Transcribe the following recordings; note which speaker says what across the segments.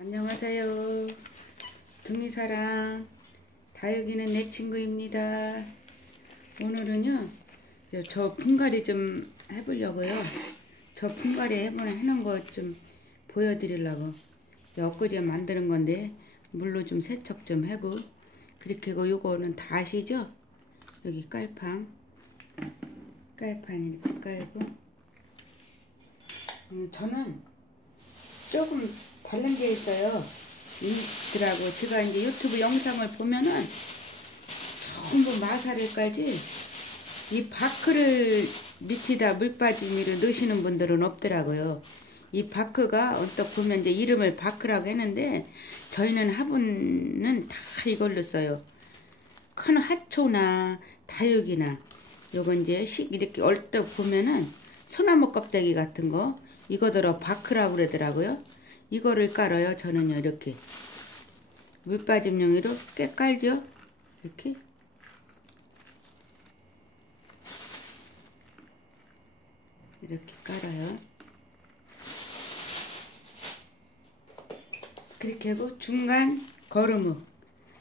Speaker 1: 안녕하세요. 둥이사랑 다육이는 내 친구입니다. 오늘은요 저- 저 분갈이 좀 해보려고요. 저 분갈이 해보는 해놓은 거 좀 보여드리려고 엊그제 만드는 건데 물로 좀 세척 좀 하고 그렇게 하고 요거는 다 아시죠? 여기 깔판 깔판 이렇게 깔고 음, 저는 조금 게 있어요. 이들하고 제가 이제 유튜브 영상을 보면은 전부 마사를 깔지 이 바크를 밑에다 물빠짐이를 넣으시는 분들은 없더라고요. 이 바크가 언뜻 보면 이제 이름을 바크라고 했는데 저희는 화분은 다 이걸로 써요. 큰 하초나 다육이나 요건 이제 식 이렇게 얼뜻 보면은 소나무 껍데기 같은 거 이거더러 바크라고 그러더라고요. 이거를 깔아요. 저는요 이렇게 물 빠짐용으로 꽤 깔죠. 이렇게 이렇게 깔아요. 그렇게 하고 중간 거름목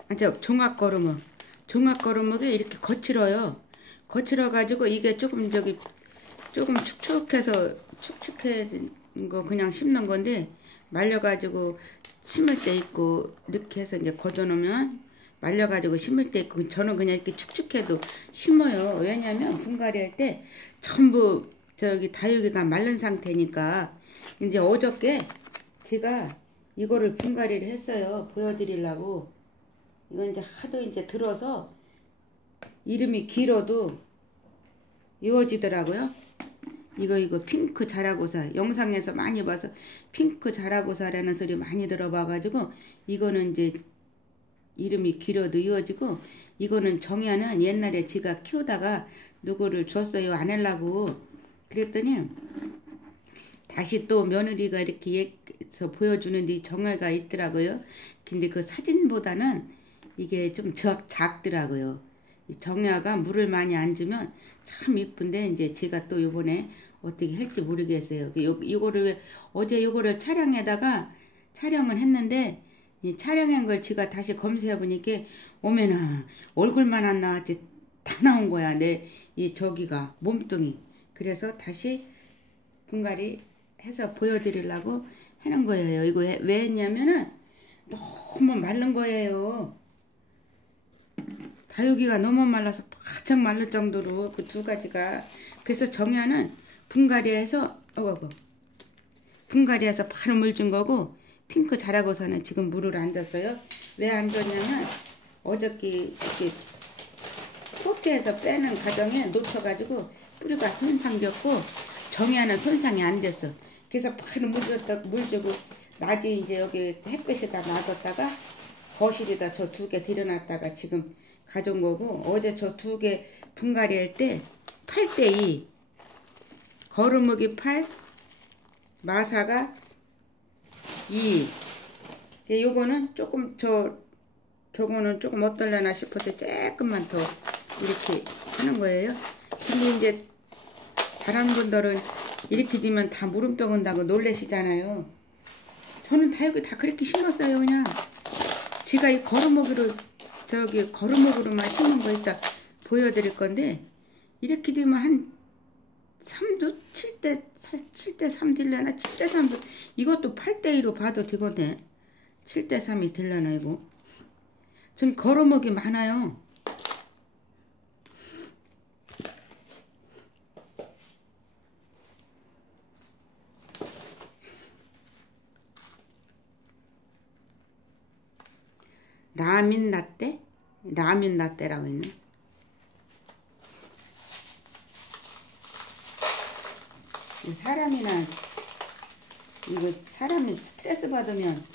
Speaker 1: 아저 종합 거름목 종합 거름목이 이렇게 거칠어요. 거칠어 가지고 이게 조금 저기 조금 축축해서 축축해진 거 그냥 심는 건데 말려가지고 심을 때 있고 이렇게 해서 이제 걷어놓으면 말려가지고 심을 때 있고 저는 그냥 이렇게 축축해도 심어요. 왜냐면 분갈이 할 때 전부 저기 다육이가 마른 상태니까 이제 어저께 제가 이거를 분갈이를 했어요. 보여드리려고 이건 이제 하도 이제 들어서 이름이 길어도 이어지더라고요. 이거 이거 핑크 자라고사. 영상에서 많이 봐서 핑크 자라고사라는 소리 많이 들어봐가지고 이거는 이제 이름이 길어도 이어지고 이거는 정야는 옛날에 지가 키우다가 누구를 줬어요 안 하려고. 그랬더니 다시 또 며느리가 이렇게 해서 보여주는데 정야가 있더라고요. 근데 그 사진보다는 이게 좀 작, 작더라고요. 정야가 물을 많이 안 주면 참 이쁜데 이제 제가 또 요번에 어떻게 할지 모르겠어요. 요, 요거를 어제 요거를 촬영에다가 촬영을 했는데 이 촬영한 걸 제가 다시 검색해 보니까 오메나 얼굴만 안 나왔지 다 나온 거야 내 이 저기가 몸뚱이 그래서 다시 분갈이 해서 보여드리려고 하는 거예요. 이거 왜, 왜 했냐면은 너무 마른 거예요. 다육이가 너무 말라서 바짝 마를 정도로 그 두 가지가 그래서 정야는 분갈이해서 어거 분갈이해서 바로 물 준 거고 핑크 자라고서는 지금 물을 안 줬어요. 왜 안 줬냐면 어저께 이렇게 포트에서 빼는 과정에 놓쳐가지고 뿌리가 손상됐고 정야는 손상이 안 됐어. 그래서 바로 물 줬다 물 주고 낮에 이제 여기 햇빛에다 놔뒀다가 거실에다 저 두 개 들여놨다가 지금 가져온 거고 어제 저 두 개 분갈이 할 때 8대2 거름목이 8 마사가 2 요거는 조금 저 저거는 조금 어떨려나 싶어서 조금만 더 이렇게 하는 거예요. 근데 이제 다른 분들은 이렇게 되면 다 물음병 온다고 놀래시잖아요. 저는 다 여기 다 그렇게 심었어요 그냥. 지가 이 거름목으로 저기 거름목으로만 심은 거 이따 보여드릴 건데 이렇게 되면 한 3도 7대 7대 3 딜려나 7대 3도 이것도 8대 2로 봐도 되거든. 7대 3이 딜려나 이거. 전 거름목이 많아요 라민 라떼? 라민 라떼라고 있네. 사람이나 이거 사람이 스트레스 받으면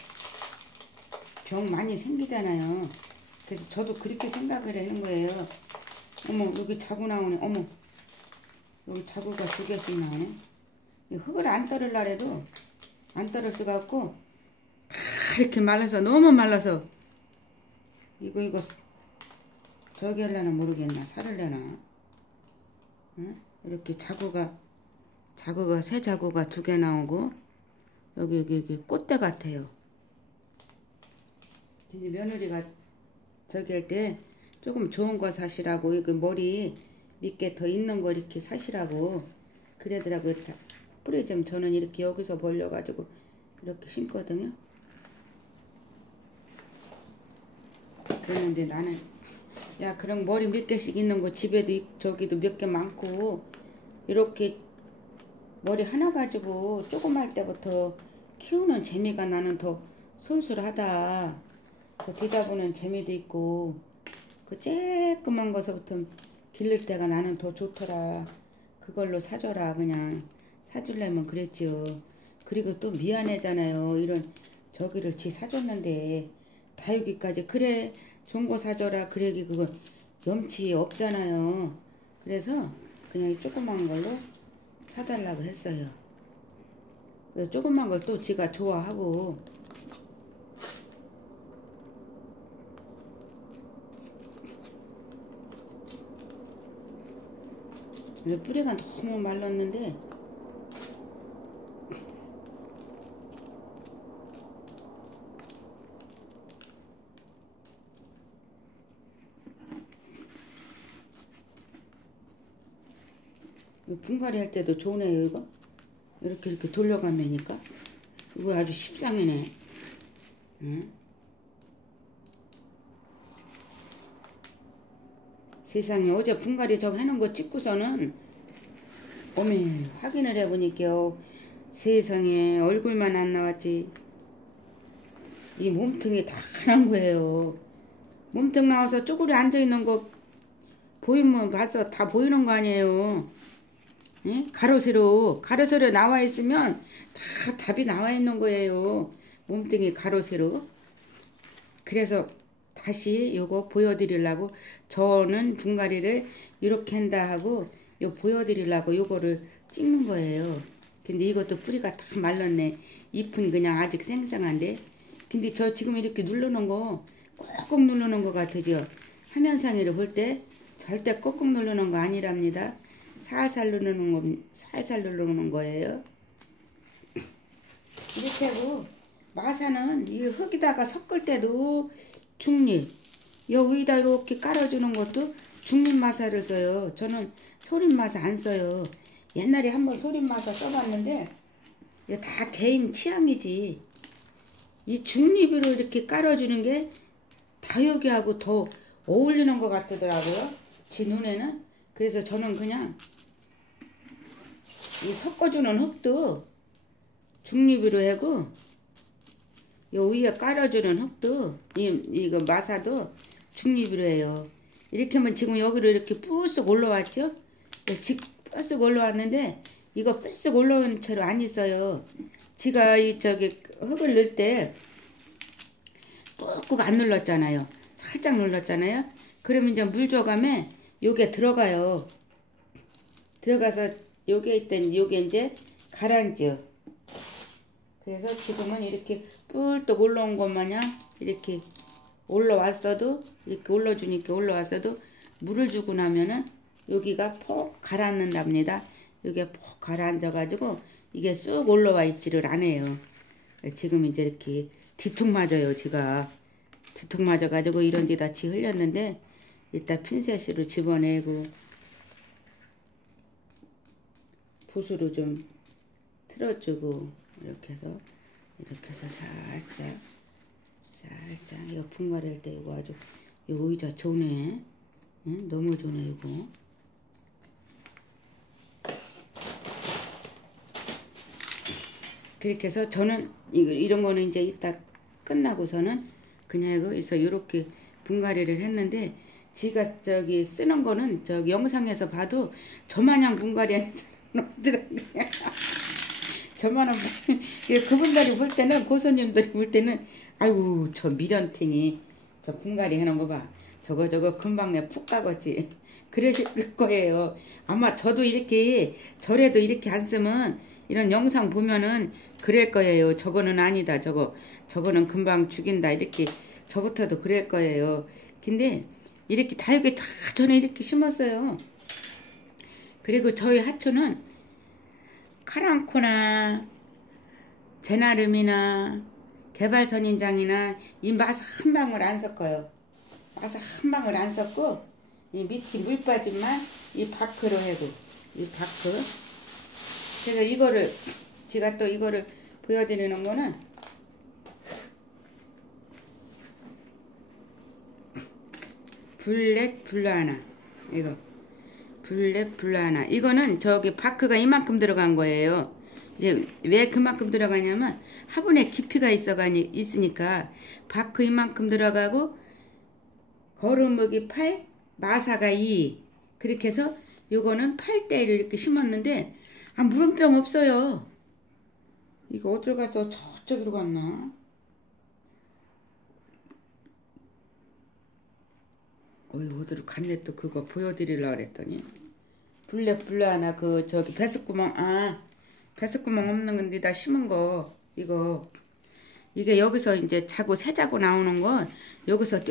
Speaker 1: 병 많이 생기잖아요. 그래서 저도 그렇게 생각을 하는 거예요. 어머 여기 자구 나오네. 어머 여기 자구가 두 개씩 나오네. 흙을 안 떨을라 해도 안 떨을 수가 없고 다 이렇게 말라서 너무 말라서 이거 이거 저기 할려나 모르겠나 살을려나 응? 이렇게 자구가 자구가 새 자구가 두 개 나오고 여기 여기 여기 꽃대 같아요 이제 며느리가 저기 할 때 조금 좋은 거 사시라고 이거 머리 밑에 더 있는 거 이렇게 사시라고 그러더라고요. 다 뿌리 좀 저는 이렇게 여기서 벌려가지고 이렇게 심거든요. 그랬는데 나는 야 그럼 머리 몇 개씩 있는 거 집에도 있- 저기도 몇 개 많고 이렇게 머리 하나 가지고 조그말 때부터 키우는 재미가 나는 더 솔솔하다. 그 뒤다 보는 재미도 있고 그 쬐끄만 거서부터 기를 때가 나는 더 좋더라. 그걸로 사줘라 그냥 사주려면 그랬지요. 그리고 또 미안해잖아요. 이런 저기를 지 사줬는데 다육이까지 그래 거 사줘라 그래기 그거 염치 없잖아요. 그래서 그냥 이 조그만 걸로 사달라고 했어요. 조그만 걸 또 지가 좋아하고 뿌리가 너무 말랐는데 분갈이 할 때도 좋네요 이거? 이렇게 이렇게 돌려가면니까? 이거 아주 십상이네. 응? 세상에 어제 분갈이 저거 해놓은 거 찍고서는 어메 확인을 해보니까 세상에 얼굴만 안 나왔지. 이 몸통이 다한 거예요. 몸통 나와서 쪼그려 앉아있는 거 보이면 봐서 다 보이는 거 아니에요 예? 가로 세로 가로 세로 나와 있으면 다 답이 나와 있는 거예요. 몸뚱이 가로 세로. 그래서 다시 요거 보여드리려고 저는 분갈이를 이렇게 한다 하고 요 보여드리려고 요거를 찍는 거예요. 근데 이것도 뿌리가 다 말랐네. 잎은 그냥 아직 생생한데. 근데 저 지금 이렇게 누르는 거 꼭꼭 누르는 거 같으죠 화면상으로 볼때 절대 꼭꼭 누르는 거 아니랍니다 살살 누르는 거 살살 누르는 거예요? 이렇게 하고 마사는 이 흙에다가 섞을 때도 중립 여기다 이렇게 깔아주는 것도 중립 마사를 써요. 저는 소림 마사 안 써요. 옛날에 한번 소림 마사 써봤는데 다 개인 취향이지. 이 중립으로 이렇게 깔아주는 게 다육이하고 더 어울리는 것 같더라고요. 제 눈에는. 그래서 저는 그냥 이 섞어주는 흙도 중립으로 하고 요 위에 깔아주는 흙도 이, 이거 마사도 중립으로 해요. 이렇게 하면 지금 여기로 이렇게 뿌쓱 올라왔죠? 직 뿌쓱 올라왔는데 이거 뿌쓱 올라온 채로 안 있어요. 지가 이 저기 흙을 넣을 때 꾹꾹 안 눌렀잖아요. 살짝 눌렀잖아요. 그러면 이제 물 줘가면 요게 들어가요. 들어가서 요게 있던 요게 이제 가라앉죠. 그래서 지금은 이렇게 뿔떡 올라온 것 마냥 이렇게 올라왔어도 이렇게 올려주니까 올라왔어도 물을 주고 나면은 여기가 폭 가라앉는답니다. 여기가 폭 가라앉아 가지고 이게 쑥 올라와 있지를 않아요. 지금 이제 이렇게 뒤통 맞아요 제가 뒤통 맞아 가지고 이런 데다 지 흘렸는데 일단 핀셋으로 집어내고 붓으로 좀 틀어주고 이렇게 해서 이렇게 해서 살짝 살짝 이거 분갈이 할때 이거 아주 이 의자 좋네 응? 너무 좋네 이거 그렇게 해서 저는 이런 거는 이제 이따 끝나고서는 그냥 이거서 이렇게 분갈이를 했는데 지가 저기 쓰는 거는 저기 영상에서 봐도 저마냥 분갈이 하는 사람 은 없더라고요. 저만한 그분들이 볼 때는 고선님들이 볼 때는 아이고 저 미련탱이 저 분갈이 해놓은 거 봐. 저거 저거 금방 내 푹 가겠지. 그러실 거예요. 아마 저도 이렇게 저래도 이렇게 안 쓰면 이런 영상 보면은 그럴 거예요. 저거는 아니다. 저거 저거는 금방 죽인다. 이렇게 저부터도 그럴 거예요. 근데 이렇게 다육이 다 저는 이렇게 심었어요. 그리고 저희 하초는 카랑코나 제나름이나 개발 선인장이나 이 마스 한 방울 안 섞어요. 마스 한 방울 안 섞고 이 밑에 물 빠짐만 이 바크로 해고 이 바크. 그래서 이거를 제가 또 이거를 보여드리는 거는 블랙 블라나 이거 블랙 블라나 이거는 저기 바크가 이만큼 들어간 거예요. 이제 왜 그만큼 들어가냐면 화분에 깊이가 있어가니 있으니까 바크 이만큼 들어가고 거름목이 8, 마사가 2 그렇게 해서 요거는 8대를 이렇게 심었는데 아 물음병 없어요. 이거 어디로 갔어? 저쪽으로 갔나? 어이 어디로 갔네 또 그거 보여드리려고 그랬더니. 블랙 블라나 그 저기 배스구멍 아 배스구멍 없는 건데 다 심은 거 이거. 이게 여기서 이제 자고 새 자고 나오는 건 여기서